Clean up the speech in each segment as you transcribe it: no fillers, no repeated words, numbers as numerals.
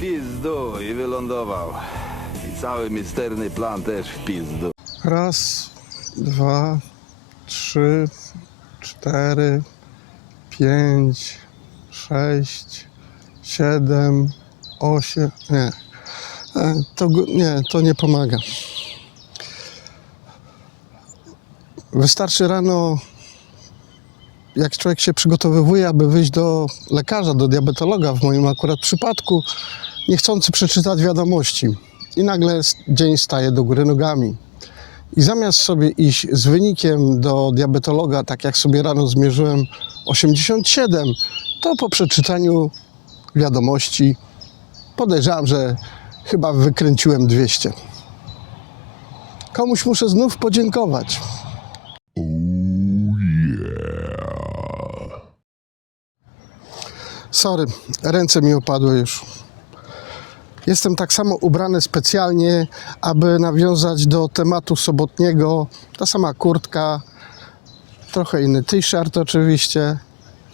pizdu i wylądował. I cały misterny plan też w pizdu. Raz, dwa, trzy, cztery, 5, 6, 7, 8. Nie. To nie pomaga. Wystarczy rano, jak człowiek się przygotowywuje, aby wyjść do lekarza, do diabetologa, w moim akurat przypadku, niechcący przeczytać wiadomości. I nagle dzień staje do góry nogami. I zamiast sobie iść z wynikiem do diabetologa, tak jak sobie rano zmierzyłem 87, to po przeczytaniu wiadomości podejrzewam, że chyba wykręciłem 200. Komuś muszę znów podziękować. Sorry, ręce mi opadły już. Jestem tak samo ubrany specjalnie, aby nawiązać do tematu sobotniego. Ta sama kurtka, trochę inny t-shirt oczywiście,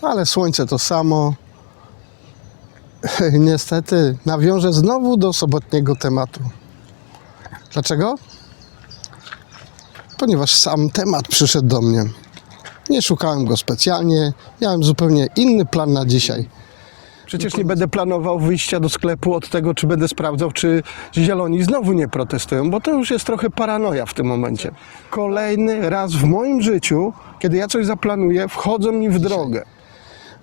ale słońce to samo. Niestety nawiążę znowu do sobotniego tematu. Dlaczego? Ponieważ sam temat przyszedł do mnie. Nie szukałem go specjalnie, miałem zupełnie inny plan na dzisiaj. Przecież nie będę planował wyjścia do sklepu od tego, czy będę sprawdzał, czy zieloni znowu nie protestują, bo to już jest trochę paranoja w tym momencie. Kolejny raz w moim życiu, kiedy ja coś zaplanuję, wchodzą mi w drogę.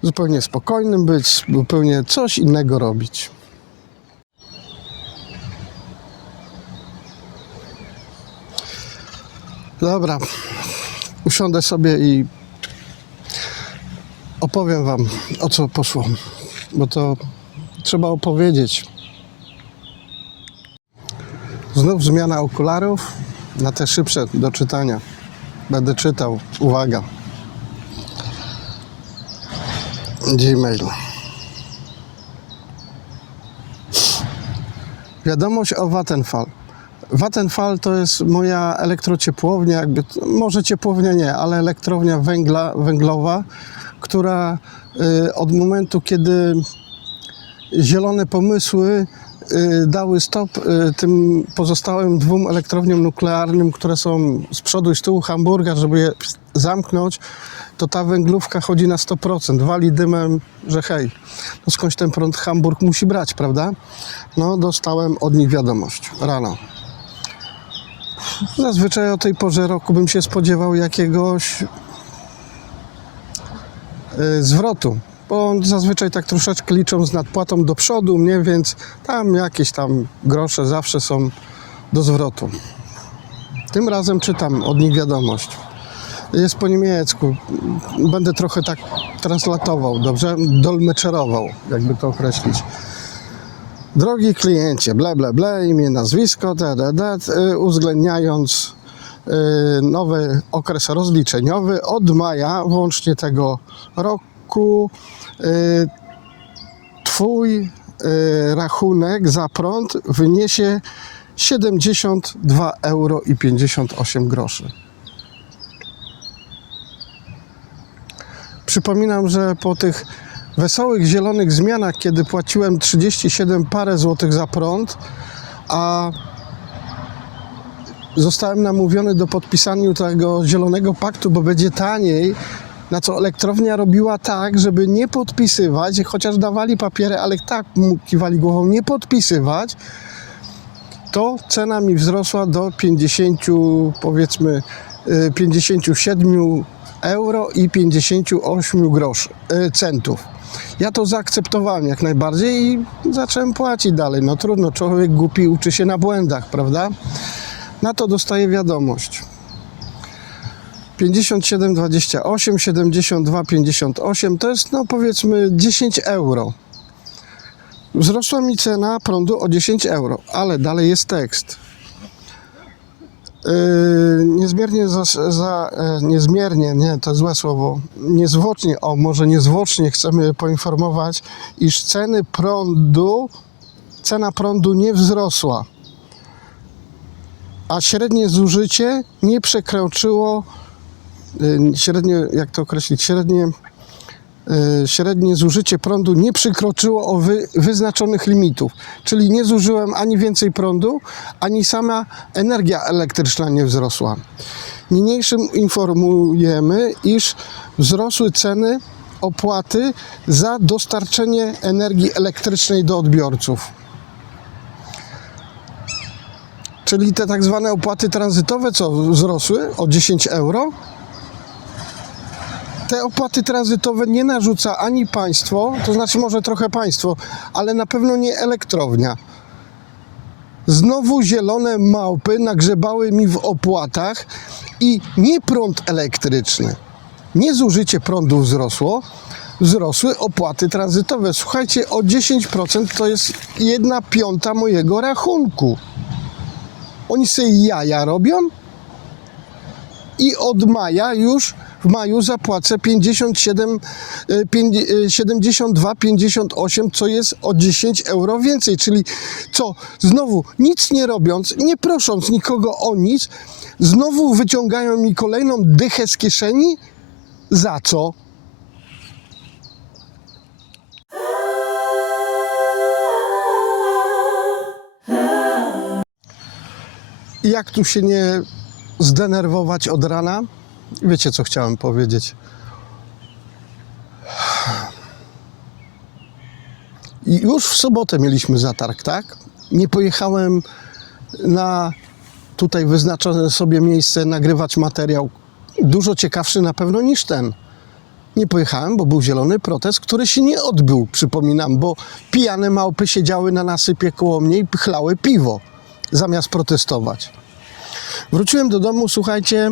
Zupełnie spokojnym być, zupełnie coś innego robić. Dobra, usiądę sobie i opowiem wam, o co poszło, bo to trzeba opowiedzieć. Znów zmiana okularów na te szybsze do czytania. Będę czytał, uwaga. Gmail. Wiadomość o Vattenfall. Vattenfall to jest moja elektrociepłownia, może ciepłownia nie, ale elektrownia węglowa, która od momentu, kiedy zielone pomysły dały stop tym pozostałym 2 elektrowniom nuklearnym, które są z przodu i z tyłu Hamburga, żeby je zamknąć, to ta węglówka chodzi na 100%, wali dymem, że hej, no skądś ten prąd Hamburg musi brać, prawda? No dostałem od nich wiadomość rano. Zazwyczaj o tej porze roku bym się spodziewał jakiegoś zwrotu, bo zazwyczaj tak troszeczkę liczą z nadpłatą do przodu mnie, więc tam jakieś tam grosze zawsze są do zwrotu. Tym razem czytam od nich wiadomość. Jest po niemiecku. Będę trochę tak translatował, dobrze? Dolmeczerował, jakby to określić. Drogi kliencie, ble, ble, ble, imię, nazwisko, uwzględniając nowy okres rozliczeniowy od maja włącznie tego roku, twój rachunek za prąd wyniesie 72,58 €. Przypominam, że po tych wesołych, zielonych zmianach, kiedy płaciłem 37 parę złotych za prąd, a zostałem namówiony do podpisania tego zielonego paktu, bo będzie taniej, na co elektrownia robiła tak, żeby nie podpisywać, chociaż dawali papiery, ale tak kiwali głową, nie podpisywać, to cena mi wzrosła do 50, powiedzmy 57,58 €. Ja to zaakceptowałem jak najbardziej i zacząłem płacić dalej. No trudno, człowiek głupi uczy się na błędach, prawda? Na to dostaję wiadomość. 57,28, 72,58 to jest no powiedzmy 10 €. Wzrosła mi cena prądu o 10 €, ale dalej jest tekst. Niezmiernie, nie, to złe słowo, niezwłocznie, niezwłocznie chcemy poinformować, iż cena prądu nie wzrosła, a średnie zużycie nie przekroczyło, jak to określić, średnie średnie zużycie prądu nie przekroczyło wyznaczonych limitów. Czyli nie zużyłem ani więcej prądu, ani sama energia elektryczna nie wzrosła. Niniejszym informujemy, iż wzrosły ceny opłaty za dostarczenie energii elektrycznej do odbiorców. Czyli te tak zwane opłaty tranzytowe, co wzrosły o 10 euro, te opłaty tranzytowe nie narzuca ani państwo, to znaczy może trochę państwo, ale na pewno nie elektrownia. Znowu zielone małpy nagrzebały mi w opłatach i nie prąd elektryczny, nie zużycie prądu wzrosło, wzrosły opłaty tranzytowe. Słuchajcie, o 10% to jest 1/5 mojego rachunku. Oni sobie jaja robią i od maja już w maju zapłacę 72,58, co jest o 10 euro więcej. Czyli co? Znowu nic nie robiąc, nie prosząc nikogo o nic, znowu wyciągają mi kolejną dychę z kieszeni. Za co? Jak tu się nie zdenerwować od rana? Wiecie, co chciałem powiedzieć. I już w sobotę mieliśmy zatarg, tak? Nie pojechałem na tutaj wyznaczone sobie miejsce nagrywać materiał dużo ciekawszy na pewno niż ten. Nie pojechałem, bo był zielony protest, który się nie odbył, przypominam, bo pijane małpy siedziały na nasypie koło mnie i pchlały piwo, zamiast protestować. Wróciłem do domu, słuchajcie,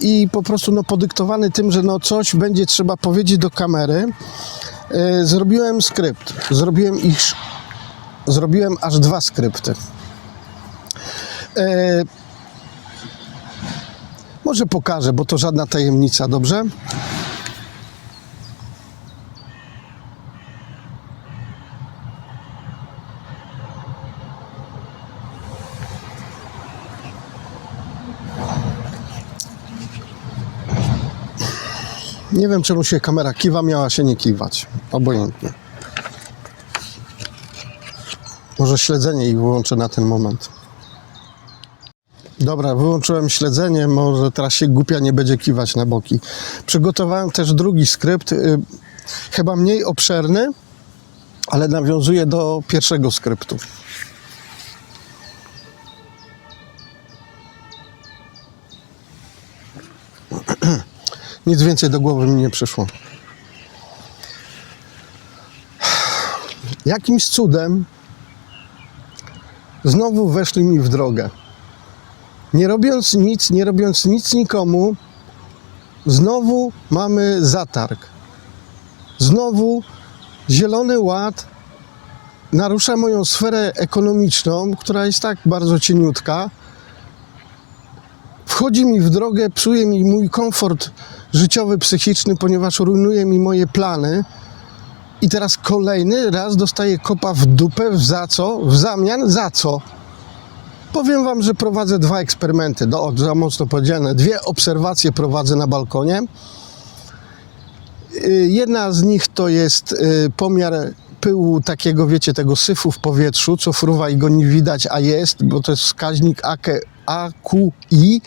i po prostu podyktowany tym, że coś będzie trzeba powiedzieć do kamery, zrobiłem skrypt. Zrobiłem aż 2 skrypty. Może pokażę, bo to żadna tajemnica, dobrze? Nie wiem, czemu się kamera kiwa, miała się nie kiwać. Obojętnie. Może śledzenie ich wyłączę na ten moment. Dobra, wyłączyłem śledzenie, może teraz się głupia nie będzie kiwać na boki. Przygotowałem też drugi skrypt, chyba mniej obszerny, ale nawiązuje do pierwszego skryptu. Nic więcej do głowy mi nie przyszło. Jakimś cudem znowu weszli mi w drogę. Nie robiąc nic nikomu, znowu mamy zatarg. Znowu Zielony Ład narusza moją sferę ekonomiczną, która jest tak bardzo cieniutka. Wchodzi mi w drogę, psuje mi mój komfort życiowy, psychiczny, ponieważ rujnuje mi moje plany. I teraz kolejny raz dostaję kopa w dupę. Za co? W zamian za co? Powiem wam, że prowadzę 2 eksperymenty, za mocno powiedziane. 2 obserwacje prowadzę na balkonie. Jedna z nich to jest pomiar pyłu takiego, wiecie, tego syfu w powietrzu, co fruwa i go nie widać, a jest, bo to jest wskaźnik AQI.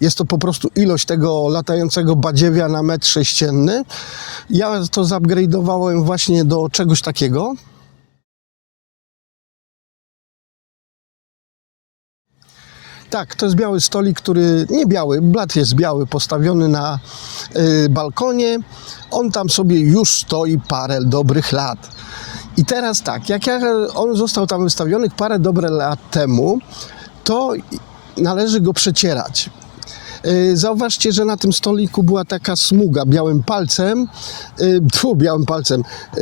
Jest to po prostu ilość tego latającego badziewia na metr sześcienny. Ja to zupgrade'owałem właśnie do czegoś takiego. Tak, to jest biały stolik, który, nie biały, blat jest biały, postawiony na balkonie. On tam sobie już stoi parę dobrych lat. I teraz tak, on został tam wystawiony parę dobrych lat temu, to należy go przecierać. Zauważcie, że na tym stoliku była taka smuga białym palcem.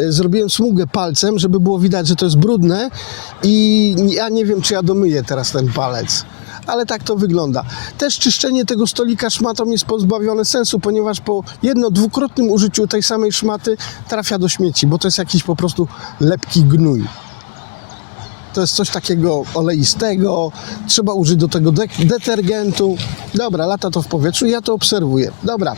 Zrobiłem smugę palcem, żeby było widać, że to jest brudne i ja nie wiem, czy ja domyję teraz ten palec. Ale tak to wygląda. Też czyszczenie tego stolika szmatą jest pozbawione sensu, ponieważ po dwukrotnym użyciu tej samej szmaty trafia do śmieci, bo to jest jakiś po prostu lepki gnój. To jest coś takiego oleistego, trzeba użyć do tego detergentu. Dobra, lata to w powietrzu, ja to obserwuję. Dobra,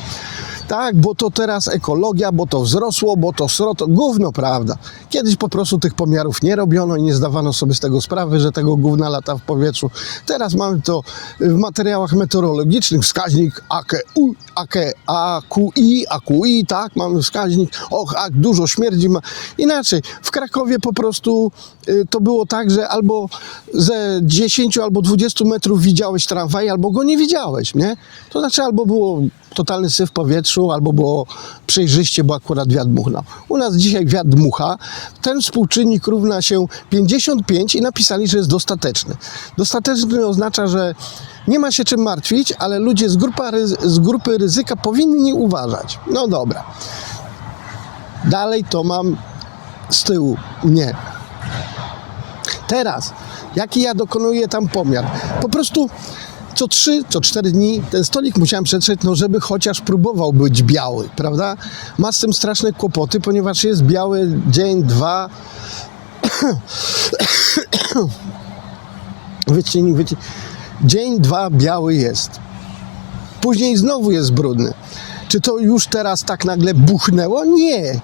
Tak, bo to teraz ekologia, bo to wzrosło, bo to sroto. Gówno, prawda. Kiedyś po prostu tych pomiarów nie robiono i nie zdawano sobie z tego sprawy, że tego gówna lata w powietrzu. Teraz mamy to w materiałach meteorologicznych, wskaźnik AQI, tak, mamy wskaźnik, och, dużo śmierdzi ma. Inaczej, w Krakowie po prostu to było tak, że albo ze 10 albo 20 metrów widziałeś tramwaj, albo go nie widziałeś, nie? To znaczy albo było totalny syf w powietrzu, albo było przejrzyście, bo akurat wiatr dmuchnął. U nas dzisiaj wiatr dmucha, ten współczynnik równa się 55 i napisali, że jest dostateczny. Dostateczny oznacza, że nie ma się czym martwić, ale ludzie z grupy ryzyka powinni uważać. No dobra. Dalej to mam z tyłu. Nie. Teraz, jaki ja dokonuję tam pomiar? Po prostu co 3, co 4 dni ten stolik musiałem przetrzeć, no żeby chociaż próbował być biały, prawda? Ma z tym straszne kłopoty, ponieważ jest biały dzień, 2. Dzień, 2 biały jest. Później znowu jest brudny. Czy to już teraz tak nagle buchnęło? Nie.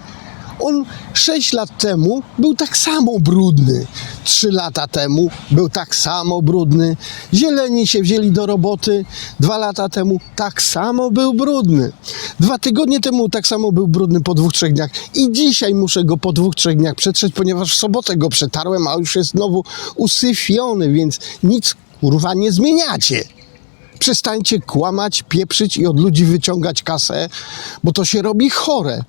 On 6 lat temu był tak samo brudny. 3 lata temu był tak samo brudny. Zieleni się wzięli do roboty. 2 lata temu tak samo był brudny. 2 tygodnie temu tak samo był brudny po 2-3 dniach. I dzisiaj muszę go po 2-3 dniach przetrzeć, ponieważ w sobotę go przetarłem, a już jest znowu usyfiony, więc nic kurwa nie zmieniacie. Przestańcie kłamać, pieprzyć i od ludzi wyciągać kasę, bo to się robi chore.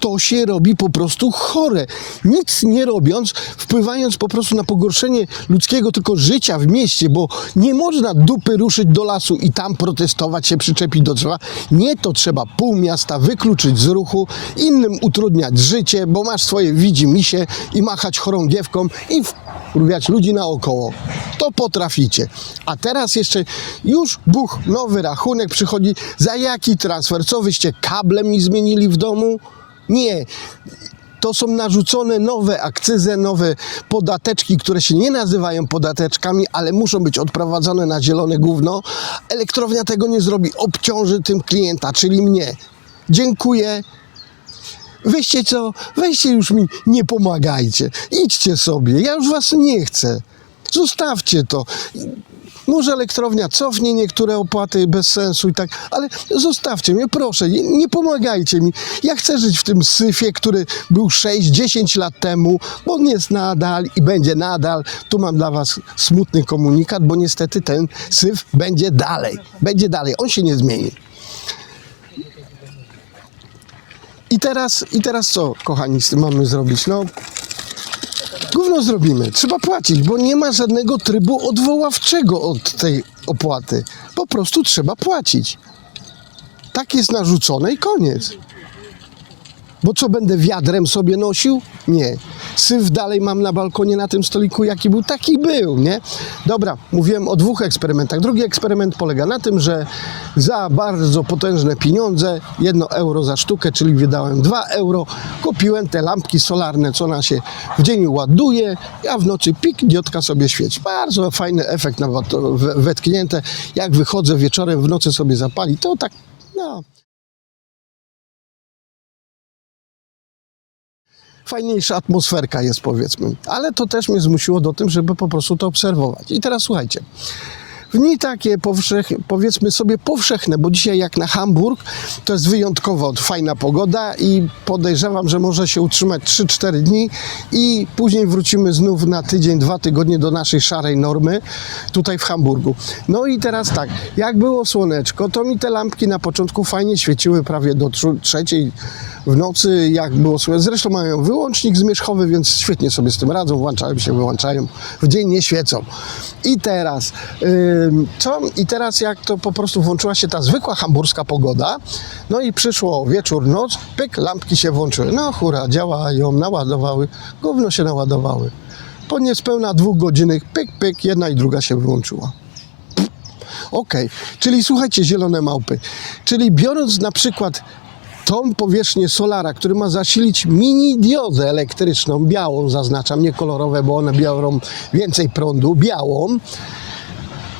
To się robi po prostu chore. Nic nie robiąc, wpływając po prostu na pogorszenie ludzkiego tylko życia w mieście, bo nie można dupy ruszyć do lasu i tam protestować, się przyczepić do drzewa. Nie, to trzeba pół miasta wykluczyć z ruchu, innym utrudniać życie, bo masz swoje widzimisię i machać chorągiewką i wkurwiać ludzi naokoło. To potraficie. A teraz jeszcze już nowy rachunek przychodzi. Za jaki transfer? Co wyście kablem mi zmienili w domu? Nie, to są narzucone nowe akcyzy, nowe podateczki, które się nie nazywają podateczkami, ale muszą być odprowadzone na zielone gówno. Elektrownia tego nie zrobi, obciąży tym klienta, czyli mnie. Dziękuję. Weźcie co? Weźcie już mi, nie pomagajcie. Idźcie sobie, ja już was nie chcę. Zostawcie to. Może elektrownia cofnie niektóre opłaty bez sensu i tak, ale zostawcie mnie, proszę, nie pomagajcie mi. Ja chcę żyć w tym syfie, który był 6-10 lat temu, bo on jest nadal i będzie nadal. Tu mam dla was smutny komunikat, bo niestety ten syf będzie dalej. Będzie dalej, on się nie zmieni. I teraz co, kochani, z tym mamy zrobić? No, gówno zrobimy. Trzeba płacić, bo nie ma żadnego trybu odwoławczego od tej opłaty. Po prostu trzeba płacić. Tak jest narzucone i koniec. Bo co, będę wiadrem sobie nosił? Nie. Syf dalej mam na balkonie na tym stoliku, jaki był, taki był, nie? Dobra, mówiłem o 2 eksperymentach. Drugi eksperyment polega na tym, że za bardzo potężne pieniądze, 1 euro za sztukę, czyli wydałem 2 euro, kupiłem te lampki solarne, co ona się w dzień ładuje, a w nocy pik, diotka sobie świeci. Bardzo fajny efekt na wetknięte. Jak wychodzę wieczorem, w nocy sobie zapali, to tak, no... Fajniejsza atmosferka jest, powiedzmy. Ale to też mnie zmusiło do tym, żeby po prostu to obserwować. I teraz słuchajcie. W dni takie, powiedzmy sobie, powszechne, bo dzisiaj jak na Hamburg, to jest wyjątkowo fajna pogoda i podejrzewam, że może się utrzymać 3-4 dni i później wrócimy znów na tydzień, 2 tygodnie do naszej szarej normy tutaj w Hamburgu. No i teraz tak, jak było słoneczko, to mi te lampki na początku fajnie świeciły prawie do 3 w nocy, jak było słychać. Zresztą mają wyłącznik zmierzchowy, więc świetnie sobie z tym radzą, włączają się, wyłączają, w dzień nie świecą. I teraz, I teraz jak to po prostu włączyła się ta zwykła hamburska pogoda, no i przyszło wieczór, noc, pyk, lampki się włączyły. No hura, działają, naładowały, gówno się naładowały. Po niespełna 2 godzinach, pyk, pyk, jedna i druga się wyłączyła. Okej, czyli słuchajcie, zielone małpy, czyli biorąc na przykład tą powierzchnię solara, który ma zasilić mini diodę elektryczną, białą zaznaczam, nie kolorowe, bo one biorą więcej prądu, białą,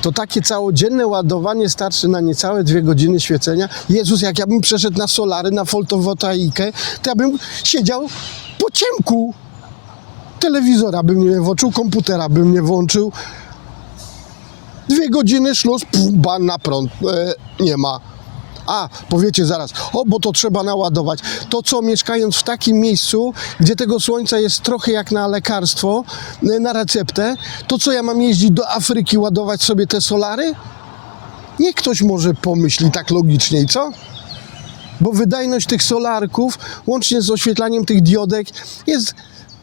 to takie całodzienne ładowanie starczy na niecałe 2 godziny świecenia. Jezus, jak ja bym przeszedł na solary, na fotowoltaikę, to ja bym siedział po ciemku. Telewizora bym nie włączył, komputera bym nie włączył. 2 godziny, szluz, ban na prąd, nie ma. A, powiecie zaraz, bo to trzeba naładować. To co, mieszkając w takim miejscu, gdzie tego słońca jest trochę jak na lekarstwo, na receptę, to co, ja mam jeździć do Afryki, ładować sobie te solary? Niech ktoś może pomyśli tak logiczniej, co? Bo wydajność tych solarków, łącznie z oświetlaniem tych diodek, jest,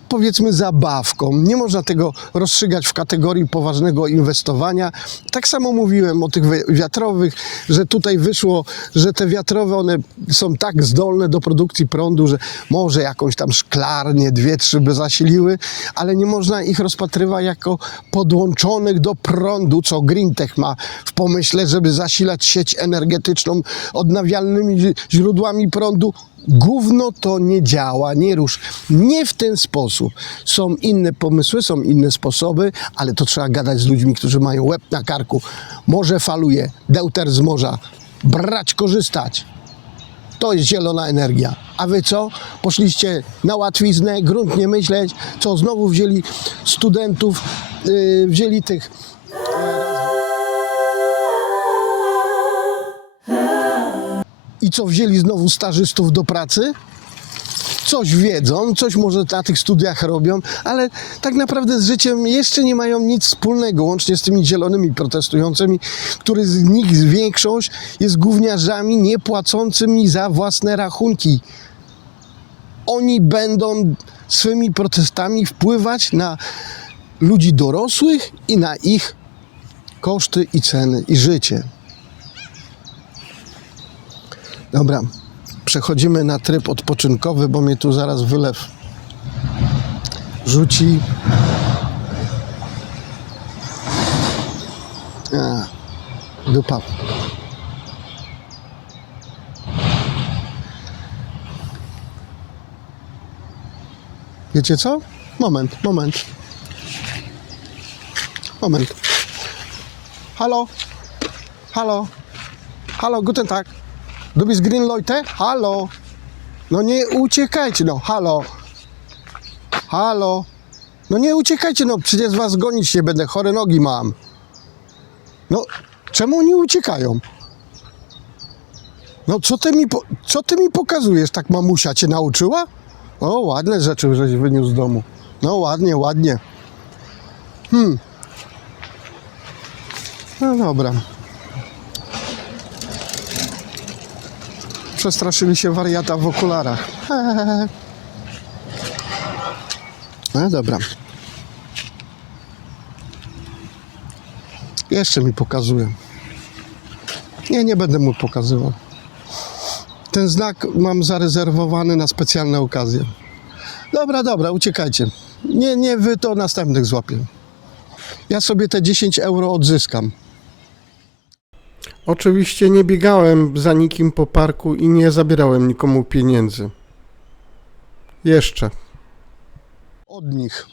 powiedzmy, zabawką. Nie można tego rozstrzygać w kategorii poważnego inwestowania. Tak samo mówiłem o tych wiatrowych, że tutaj wyszło, że te wiatrowe, one są tak zdolne do produkcji prądu, że może jakąś tam szklarnię, 2-3 by zasiliły, ale nie można ich rozpatrywać jako podłączonych do prądu, co Greentech ma w pomyśle, żeby zasilać sieć energetyczną odnawialnymi źródłami prądu. Gówno to nie działa, nie rusz. Nie w ten sposób. Są inne pomysły, są inne sposoby, ale to trzeba gadać z ludźmi, którzy mają łeb na karku. Morze faluje, deuter z morza. Brać, korzystać. To jest zielona energia. A wy co? Poszliście na łatwiznę, grunt nie myśleć. Co, znowu wzięli studentów, wzięli tych... I co, wzięli znowu stażystów do pracy? Coś wiedzą, coś może na tych studiach robią, ale tak naprawdę z życiem jeszcze nie mają nic wspólnego, łącznie z tymi zielonymi protestującymi, których z nich większość jest gówniarzami niepłacącymi za własne rachunki. Oni będą swymi protestami wpływać na ludzi dorosłych i na ich koszty i ceny i życie. Dobra, przechodzimy na tryb odpoczynkowy, bo mnie tu zaraz wylew rzuci. Dupa. Wiecie co? Moment. Halo, guten Tag. Du bist Green, Leute? Halo. No nie uciekajcie, no. Halo. No nie uciekajcie, no przecież was gonić nie będę, chore nogi mam. No, czemu oni uciekają? No co ty mi pokazujesz? Tak mamusia cię nauczyła? O, ładne rzeczy żeś wyniósł z domu. No ładnie. No dobra. Przestraszyli się wariata w okularach. No dobra. Jeszcze mi pokazuje. Nie będę mu pokazywał. Ten znak mam zarezerwowany na specjalne okazje. Dobra, uciekajcie. Nie wy, to następnych złapię. Ja sobie te 10 euro odzyskam. Oczywiście nie biegałem za nikim po parku i nie zabierałem nikomu pieniędzy. Jeszcze. Od nich.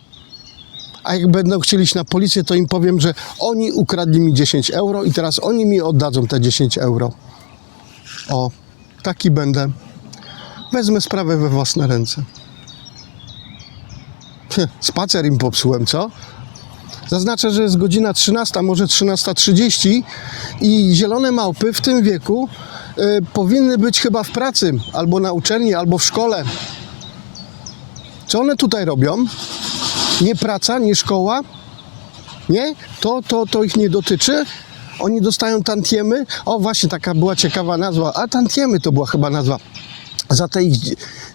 A jak będą chcieli iść na policję, to im powiem, że oni ukradli mi 10 euro i teraz oni mi oddadzą te 10 euro. O, taki będę. Wezmę sprawę we własne ręce. Spacer im popsułem, co? Zaznaczę, że jest godzina 13, może 13:30 i zielone małpy w tym wieku powinny być chyba w pracy, albo na uczelni, albo w szkole. Co one tutaj robią? Nie praca, nie szkoła? Nie? To ich nie dotyczy? Oni dostają tantiemy? O, właśnie, taka była ciekawa nazwa. A tantiemy to była chyba nazwa. Za te ich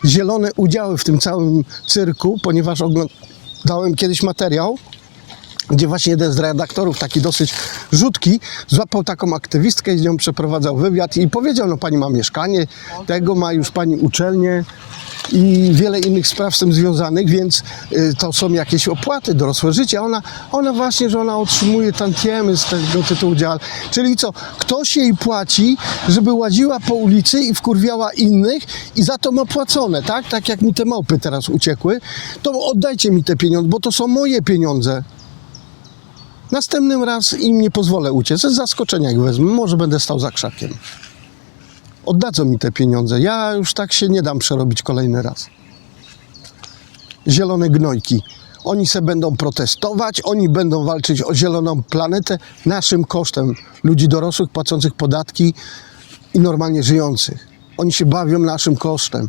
zielone udziały w tym całym cyrku, ponieważ oglądałem kiedyś materiał, gdzie właśnie jeden z redaktorów, taki dosyć rzutki, złapał taką aktywistkę i z nią przeprowadzał wywiad i powiedział, no pani ma mieszkanie, tego ma już pani uczelnię i wiele innych spraw z tym związanych, więc to są jakieś opłaty, dorosłe życie. Ona właśnie, że ona otrzymuje tantiemy z tego tytułu działu. Czyli co, ktoś jej płaci, żeby łaziła po ulicy i wkurwiała innych i za to ma płacone, tak? Tak jak mi te małpy teraz uciekły, to oddajcie mi te pieniądze, bo to są moje pieniądze. Następnym raz im nie pozwolę uciec. Z zaskoczenia ich wezmę. Może będę stał za krzakiem. Oddadzą mi te pieniądze. Ja już tak się nie dam przerobić kolejny raz. Zielone gnojki. Oni se będą protestować, oni będą walczyć o zieloną planetę naszym kosztem. Ludzi dorosłych, płacących podatki i normalnie żyjących. Oni się bawią naszym kosztem.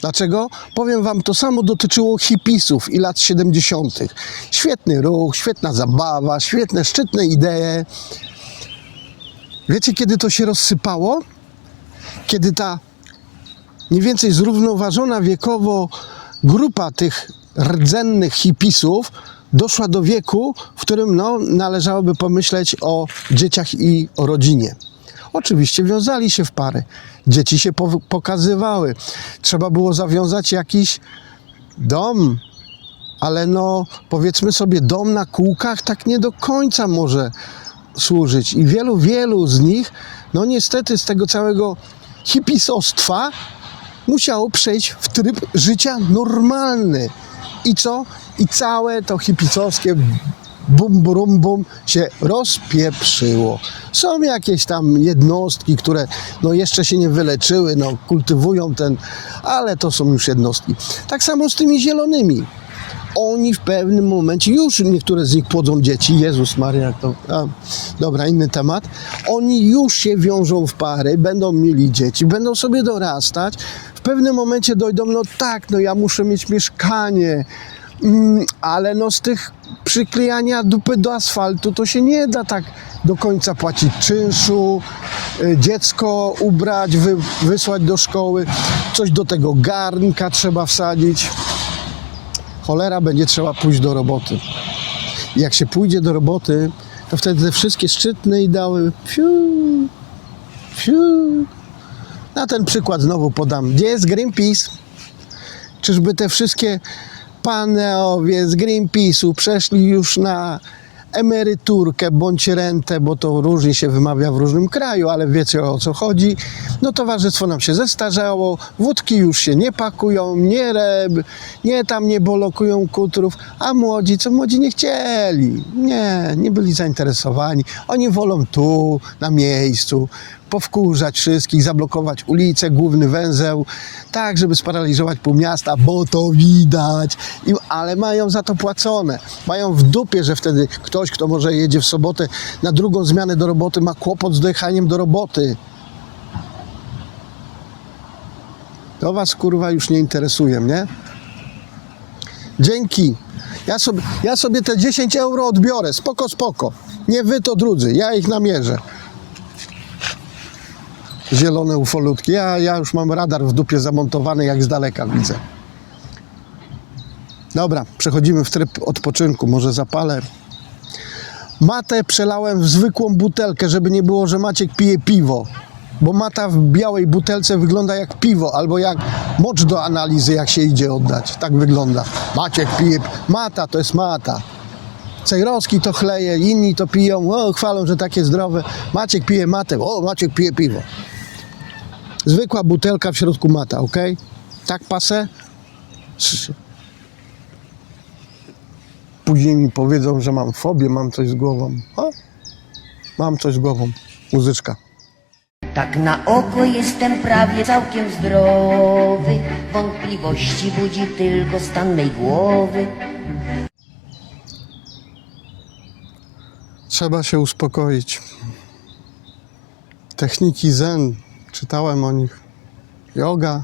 Dlaczego? Powiem wam, to samo dotyczyło hipisów i lat 70. Świetny ruch, świetna zabawa, świetne, szczytne idee. Wiecie, kiedy to się rozsypało? Kiedy ta mniej więcej zrównoważona wiekowo grupa tych rdzennych hipisów doszła do wieku, w którym należałoby pomyśleć o dzieciach i o rodzinie. Oczywiście wiązali się w pary. Dzieci się pokazywały. Trzeba było zawiązać jakiś dom. Ale powiedzmy sobie, dom na kółkach tak nie do końca może służyć. I wielu z nich, niestety z tego całego hipisostwa musiało przejść w tryb życia normalny. I co? I całe to hipisowskie bum się rozpieprzyło. Są jakieś tam jednostki, które jeszcze się nie wyleczyły, kultywują ale to są już jednostki. Tak samo z tymi zielonymi. Oni w pewnym momencie, już niektóre z nich płodzą dzieci, Jezus Maria, dobra, inny temat. Oni już się wiążą w pary, będą mieli dzieci, będą sobie dorastać. W pewnym momencie dojdą, ja muszę mieć mieszkanie, ale z tych przyklejania dupy do asfaltu to się nie da tak do końca płacić czynszu, dziecko ubrać, wysłać do szkoły, coś do tego garnka trzeba wsadzić. Cholera, będzie trzeba pójść do roboty. I jak się pójdzie do roboty, to wtedy te wszystkie szczytne ideały Na ten przykład znowu podam. Gdzie jest Greenpeace? Czyżby te wszystkie panowie z Greenpeace'u przeszli już na emeryturkę bądź rentę, bo to różnie się wymawia w różnym kraju, ale wiecie, o co chodzi. Towarzystwo nam się zestarzało, wódki już się nie pakują, nie bolokują kutrów, a młodzi nie chcieli, nie byli zainteresowani. Oni wolą tu, na miejscu, powkurzać wszystkich, zablokować ulicę, główny węzeł, tak, żeby sparaliżować pół miasta, bo to widać, ale mają za to płacone. Mają w dupie, że wtedy ktoś, kto może jedzie w sobotę na drugą zmianę do roboty, ma kłopot z dojechaniem do roboty. To was, kurwa, już nie interesuje, nie? Dzięki. Ja sobie te 10 euro odbiorę, spoko. Nie wy, to drudzy, ja ich namierzę. Zielone ufolutki. Ja już mam radar w dupie zamontowany, jak z daleka widzę. Dobra, przechodzimy w tryb odpoczynku. Może zapalę. Matę przelałem w zwykłą butelkę, żeby nie było, że Maciek pije piwo. Bo mata w białej butelce wygląda jak piwo, albo jak mocz do analizy, jak się idzie oddać. Tak wygląda. Maciek pije... Mata to jest mata. Cejrowski to chleje, inni to piją, chwalą, że takie zdrowe. Maciek pije matę, Maciek pije piwo. Zwykła butelka w środku mata, ok? Tak pasę? Później mi powiedzą, że mam fobię, mam coś z głową. Mam coś z głową. Muzyczka. Tak na oko jestem prawie całkiem zdrowy. Wątpliwości budzi tylko stan mej głowy. Trzeba się uspokoić. Techniki zen. Czytałem o nich. Yoga.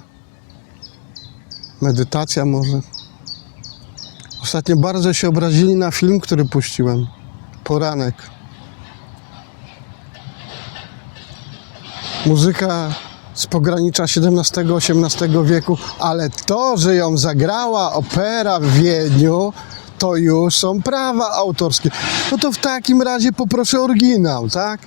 Medytacja może. Ostatnio bardzo się obrazili na film, który puściłem. Poranek. Muzyka z pogranicza XVII-XVIII wieku, ale to, że ją zagrała opera w Wiedniu, to już są prawa autorskie. To w takim razie poproszę oryginał, tak?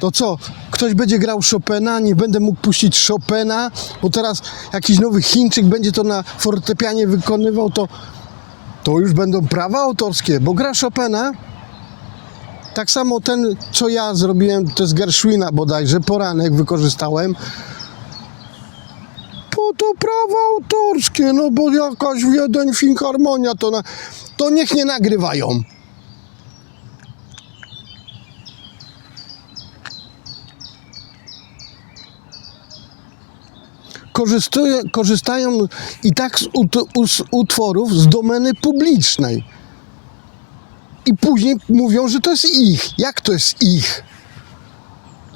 To co? Ktoś będzie grał Chopina, nie będę mógł puścić Chopina, bo teraz jakiś nowy Chińczyk będzie to na fortepianie wykonywał, to już będą prawa autorskie, bo gra Chopina. Tak samo ten, co ja zrobiłem, to z Gershwina bodajże, Poranek wykorzystałem. to prawa autorskie, no bo jakaś Wiedeń Filharmonia, to niech nie nagrywają. Korzystają i tak z utworów z domeny publicznej. I później mówią, że to jest ich. Jak to jest ich?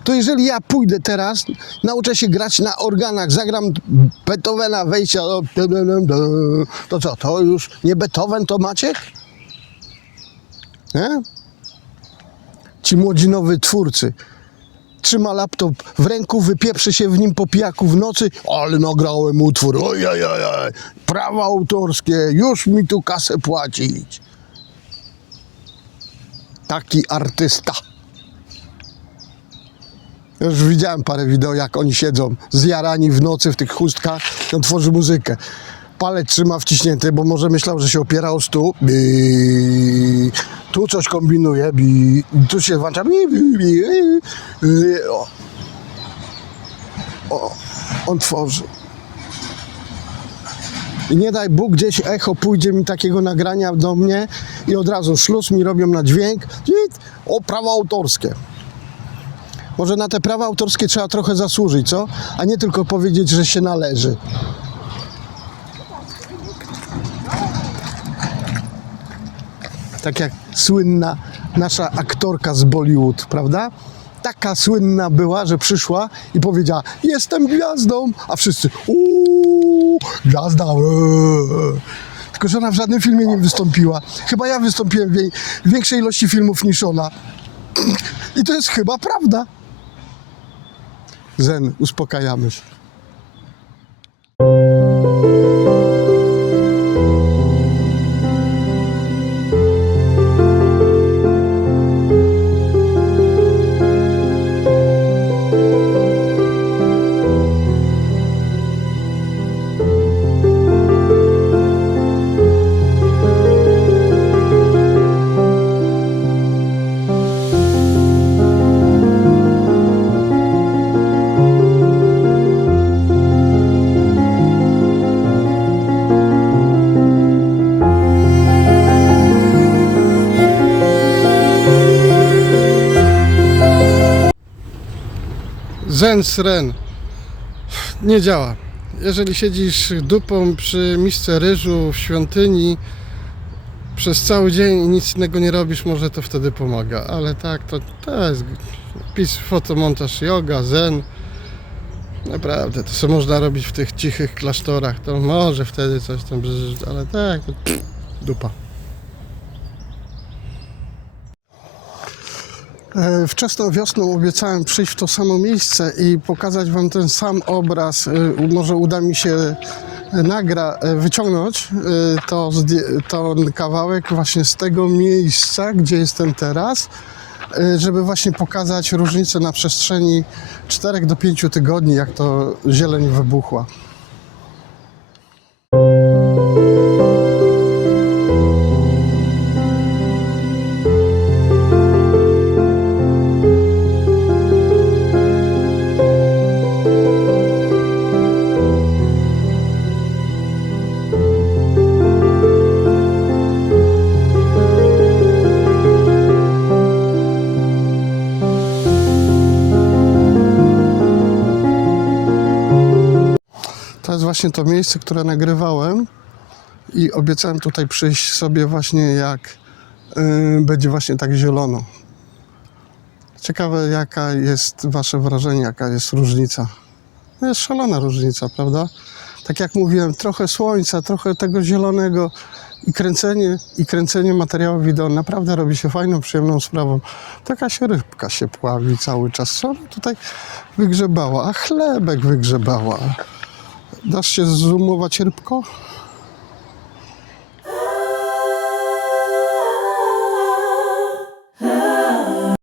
To jeżeli ja pójdę teraz, nauczę się grać na organach, zagram Beethovena, wejścia, to co, to już nie Beethoven, to Maciek? Nie? Ci młodzi nowi twórcy. Trzyma laptop w ręku, wypieprzy się w nim po pijaku w nocy, ale nagrałem utwór, ojej, prawa autorskie, już mi tu kasę płacić. Taki artysta. Już widziałem parę wideo, jak oni siedzą zjarani w nocy w tych chustkach i on tworzy muzykę. Palec trzyma wciśnięty, bo może myślał, że się opiera o stół. Tu coś kombinuje. Tu się włącza. On tworzy. I nie daj Bóg, gdzieś echo pójdzie mi takiego nagrania do mnie i od razu szluz mi robią na dźwięk. O, prawa autorskie. Może na te prawa autorskie trzeba trochę zasłużyć, co? A nie tylko powiedzieć, że się należy. Tak jak słynna nasza aktorka z Bollywood, prawda? Taka słynna była, że przyszła i powiedziała: jestem gwiazdą, a wszyscy gwiazda. Tylko że ona w żadnym filmie nie wystąpiła. Chyba ja wystąpiłem w większej ilości filmów niż ona. I to jest chyba prawda. Zen, uspokajamy się. Zen Sren nie działa. Jeżeli siedzisz dupą przy misce ryżu w świątyni przez cały dzień i nic innego nie robisz, może to wtedy pomaga, ale tak, to jest fotomontaż, yoga, zen. Naprawdę, to co można robić w tych cichych klasztorach, to może wtedy coś tam, ale tak, to dupa. Wczesną wiosną obiecałem przyjść w to samo miejsce i pokazać wam ten sam obraz. Może uda mi się wyciągnąć ten kawałek właśnie z tego miejsca, gdzie jestem teraz, żeby właśnie pokazać różnicę na przestrzeni 4 do 5 tygodni, jak to zieleń wybuchła. To jest właśnie to miejsce, które nagrywałem i obiecałem tutaj przyjść sobie właśnie, jak będzie właśnie tak zielono. Ciekawe, jaka jest wasze wrażenie, jaka jest różnica. No jest szalona różnica, prawda? Tak jak mówiłem, trochę słońca, trochę tego zielonego i kręcenie materiału wideo naprawdę robi się fajną, przyjemną sprawą. Taka się rybka się pławi cały czas. Co ona tutaj wygrzebała? A chlebek wygrzebała. Dasz się zoomować, rybko?